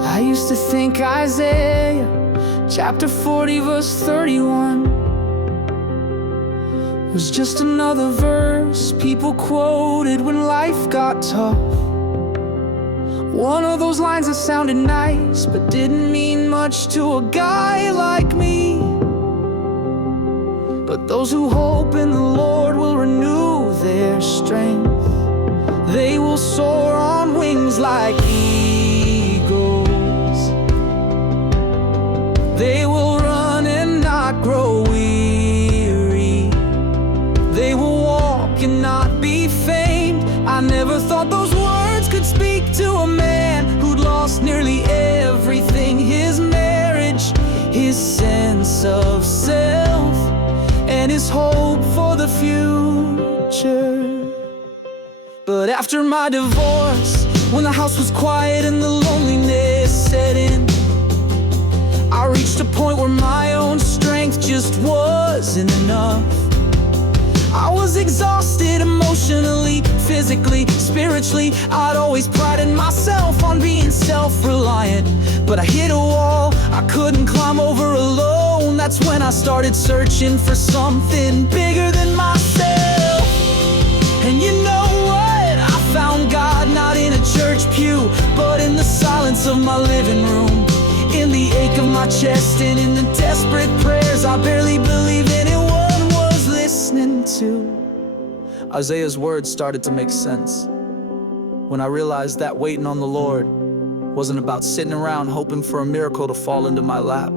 I used to think Isaiah chapter 40 verse 31 was just another verse people quoted when life got tough. One of those lines that sounded nice but didn't mean much to a guy like me. But those who hope in the Lord will renew their strength. They will soar on wings like eagles. They will run and not grow weary. They will walk and not be faint. I never thought those words could speak to a man who'd lost nearly everything: his marriage, his sense of self, and his hope for the future. But after my divorce, when the house was quiet and the loneliness set in, I reached a point where my own strength just wasn't enough. I was exhausted emotionally, physically, spiritually. I'd always prided myself on being self-reliant, but I hit a wall I couldn't climb over alone. That's when I started searching for something bigger than myself. And you know what? I found God not in a church pew, but in the silence of my living room, in the ache of my chest, and in the desperate prayers I barely believed anyone was listening to. Isaiah's words started to make sense when I realized that waiting on the Lord wasn't about sitting around hoping for a miracle to fall into my lap.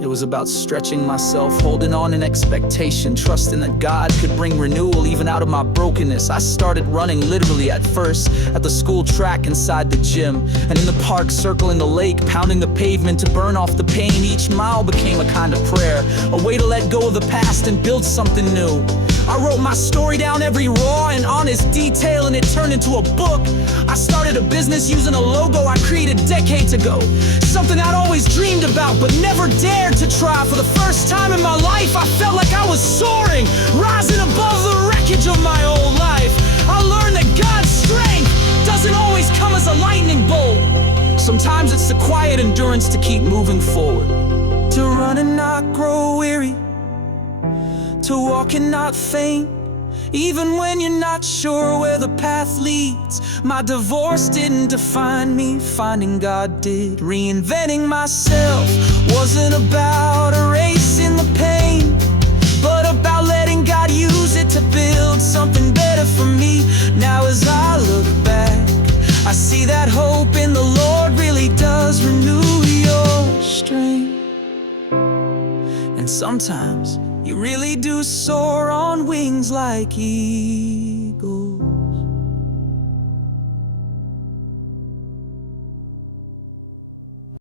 It was about stretching myself, holding on in expectation, trusting that God could bring renewal even out of my brokenness. I started running literally at first, at the school track, inside the gym, and in the park, circling the lake, pounding the pavement to burn off the pain. Each mile became a kind of prayer, a way to let go of the past and build something new. I wrote my story down, every raw and honest detail, and it turned into a book. I started a business using a logo I created decades ago, something I'd always dreamed about but never dared to try. For the first time in my life, I felt like I was soaring, rising above the wreckage of my old life. I learned that God's strength doesn't always come as a lightning bolt. Sometimes it's the quiet endurance to keep moving forward, to run and not grow weary, to walk and not faint, even when you're not sure where the path leads. My divorce didn't define me, finding God did. Reinventing myself wasn't about erasing the pain, but about letting God use it to build something better for me. Now as I look back, I see that hope in the Lord really does renew your strength. And sometimes you really do soar on wings like eagles.